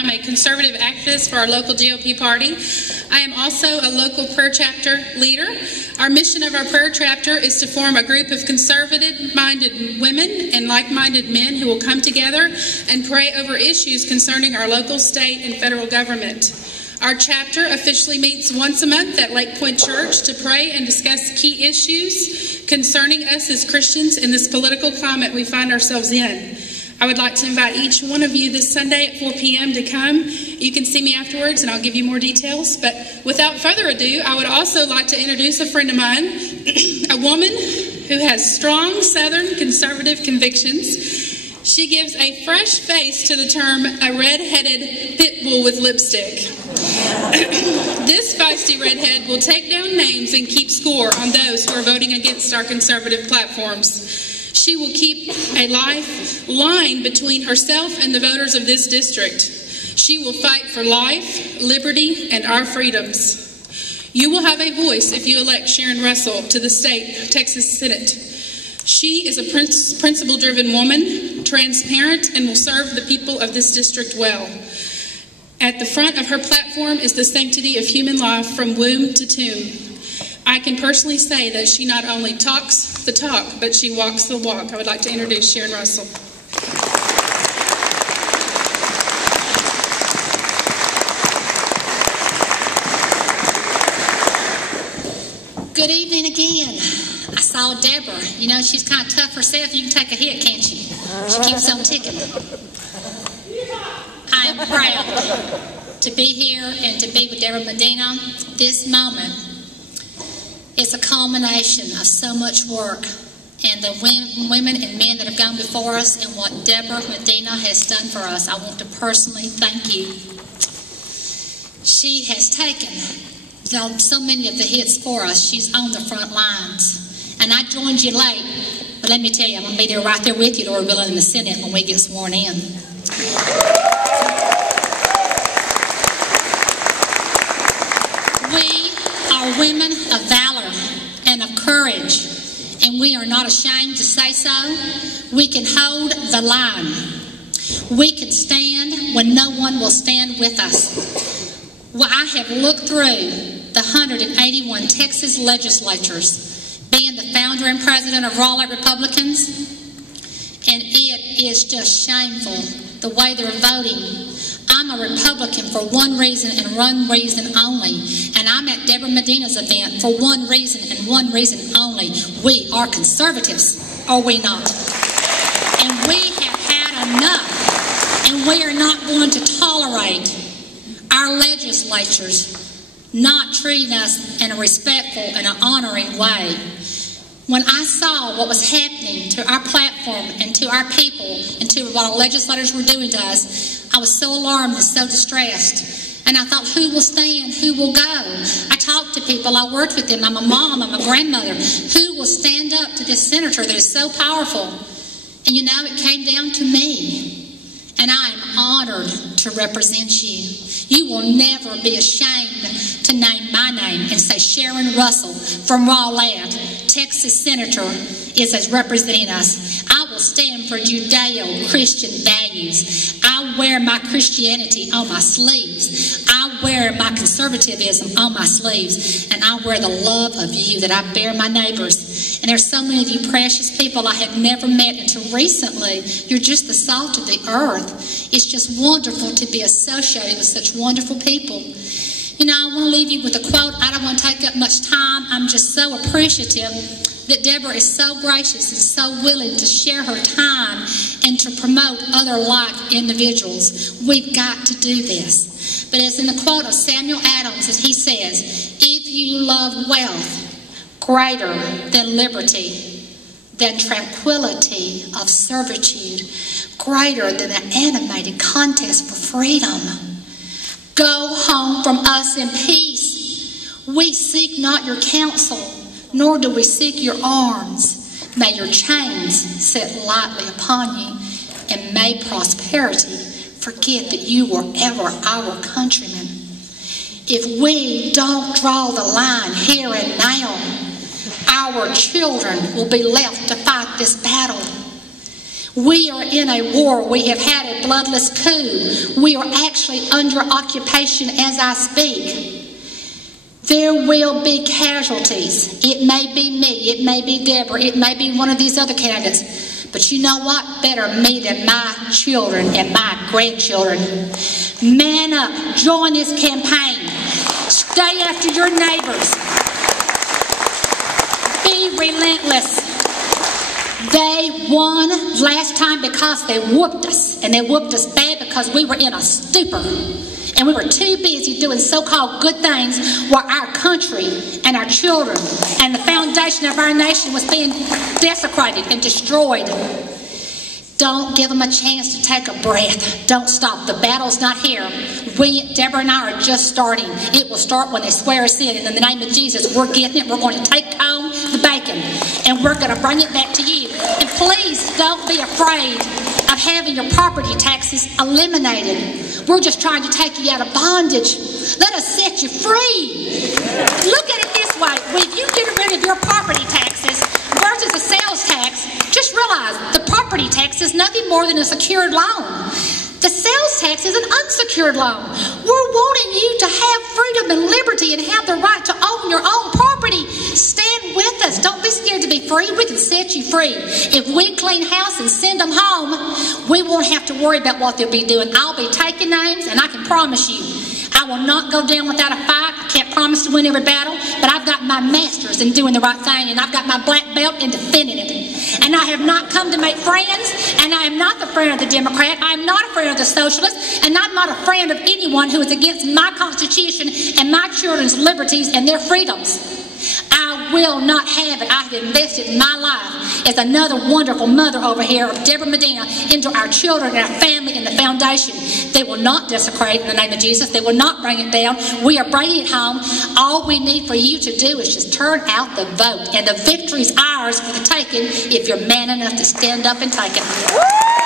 I'm a conservative activist for our local GOP party. I am also a local prayer chapter leader. Our mission of our prayer chapter is to form a group of conservative-minded women and like-minded men who will come together and pray over issues concerning our local, state, and federal government. Our chapter officially meets once a month at Lake Point Church to pray and discuss key issues concerning us as Christians in this political climate we find ourselves in. I would like to invite each one of you this Sunday at 4 p.m. to come. You can see me afterwards and I'll give you more details. But without further ado, I would also like to introduce a friend of mine, a woman who has strong Southern conservative convictions. She gives a fresh face to the term a red-headed pit bull with lipstick. This feisty redhead will take down names and keep score on those who are voting against our conservative platforms. She will keep a line between herself and the voters of this district. She will fight for life, liberty, and our freedoms. You will have a voice if you elect Sharon Russell to the state Texas Senate. She is a principle-driven woman, transparent, and will serve the people of this district well. At the front of her platform is the sanctity of human life from womb to tomb. I can personally say that she not only talks the talk, but she walks the walk. I would like to introduce Sharon Russell. Good evening again. I saw Debra. You know, she's kind of tough herself. You can take a hit, can't you? She keeps on ticking. I am proud to be here and to be with Debra Medina. This moment is a culmination of so much work and the women and men that have gone before us and what Debra Medina has done for us. I want to personally thank you. She has taken so many of the hits for us. She's on the front lines. And I joined you late, but let me tell you, I'm going to be there right there with you, Lord willing, in the Senate when we get sworn in. We are women of valor and of courage, and we are not ashamed to say so. We can hold the line. We can stand when no one will stand with us. Well, I have looked through the 181 Texas legislatures, being the founder and president of Raw Lake Republicans, and it is just shameful the way they're voting. I'm a Republican for one reason and one reason only, and I'm at Debra Medina's event for one reason and one reason only. We are conservatives, are we not? And we have had enough, and we are not going to tolerate our legislatures not treating us in a respectful and an honoring way. When I saw what was happening to our platform and to our people and to what our legislators were doing to us, I was so alarmed and so distressed. And I thought, who will stand? Who will go? I talked to people. I worked with them. I'm a mom. I'm a grandmother. Who will stand up to this senator that is so powerful? And you know, it came down to me. And I am honored to represent you. You will never be ashamed to name my name and say Sharon Russell from Rowlett, Texas Senator, is as representing us. I will stand for Judeo-Christian values. I wear my Christianity on my sleeves. I wear my conservatism on my sleeves. And I wear the love of you that I bear my neighbors. And there's so many of you precious people I have never met until recently. You're just the salt of the earth. It's just wonderful to be associated with such wonderful people. You know, I want to leave you with a quote. I don't want to take up much time. I'm just so appreciative that Debra is so gracious and so willing to share her time and to promote other like individuals. We've got to do this. But as in the quote of Samuel Adams, as he says, if you love wealth greater than liberty, than tranquility of servitude, greater than the animated contest for freedom, go home from us in peace. We seek not your counsel, nor do we seek your arms. May your chains sit lightly upon you, and may prosperity forget that you were ever our countrymen. If we don't draw the line here and now, our children will be left to fight this battle. We are in a war. We have had a bloodless coup. We are actually under occupation as I speak. There will be casualties. It may be me. It may be Deborah. It may be one of these other candidates. But you know what? Better me than my children and my grandchildren. Man up. Join this campaign. Stay after your neighbors. Be relentless. They won last time because they whooped us. And they whooped us bad because we were in a stupor. And we were too busy doing so-called good things while our country and our children and the foundation of our nation was being desecrated and destroyed. Don't give them a chance to take a breath. Don't stop. The battle's not here. Deborah and I are just starting. It will start when they swear us in. And in the name of Jesus, we're getting it. We're going to take home the bacon. And we're going to bring it back to you. And please don't be afraid of having your property taxes eliminated. We're just trying to take you out of bondage. Let us set you free. Look at it this way. When you get rid of your property taxes versus a sales tax, just realize the property tax is nothing more than a secured loan. The sales tax is an unsecured loan. We're wanting you to have freedom and liberty and have the right to own your own property. Stand with us. Don't be scared to be free. We can set you free. If we clean house and send them home, we won't have to worry about what they'll be doing. I'll be taking names, and I can promise you, I will not go down without a fight. I can't promise to win every battle, but I've got my master's in doing the right thing, and I've got my black belt in defending it. And I have not come to make friends, and I am not the friend of the Democrat. I am not a friend of the socialist, and I'm not a friend of anyone who is against my Constitution and my children's liberties and their freedoms. I will not have it. I have invested my life as another wonderful mother over here of Debra Medina into our children and our family and the foundation. They will not desecrate in the name of Jesus. They will not bring it down. We are bringing it home. All we need for you to do is just turn out the vote. And the victory's ours for the taking if you're man enough to stand up and take it.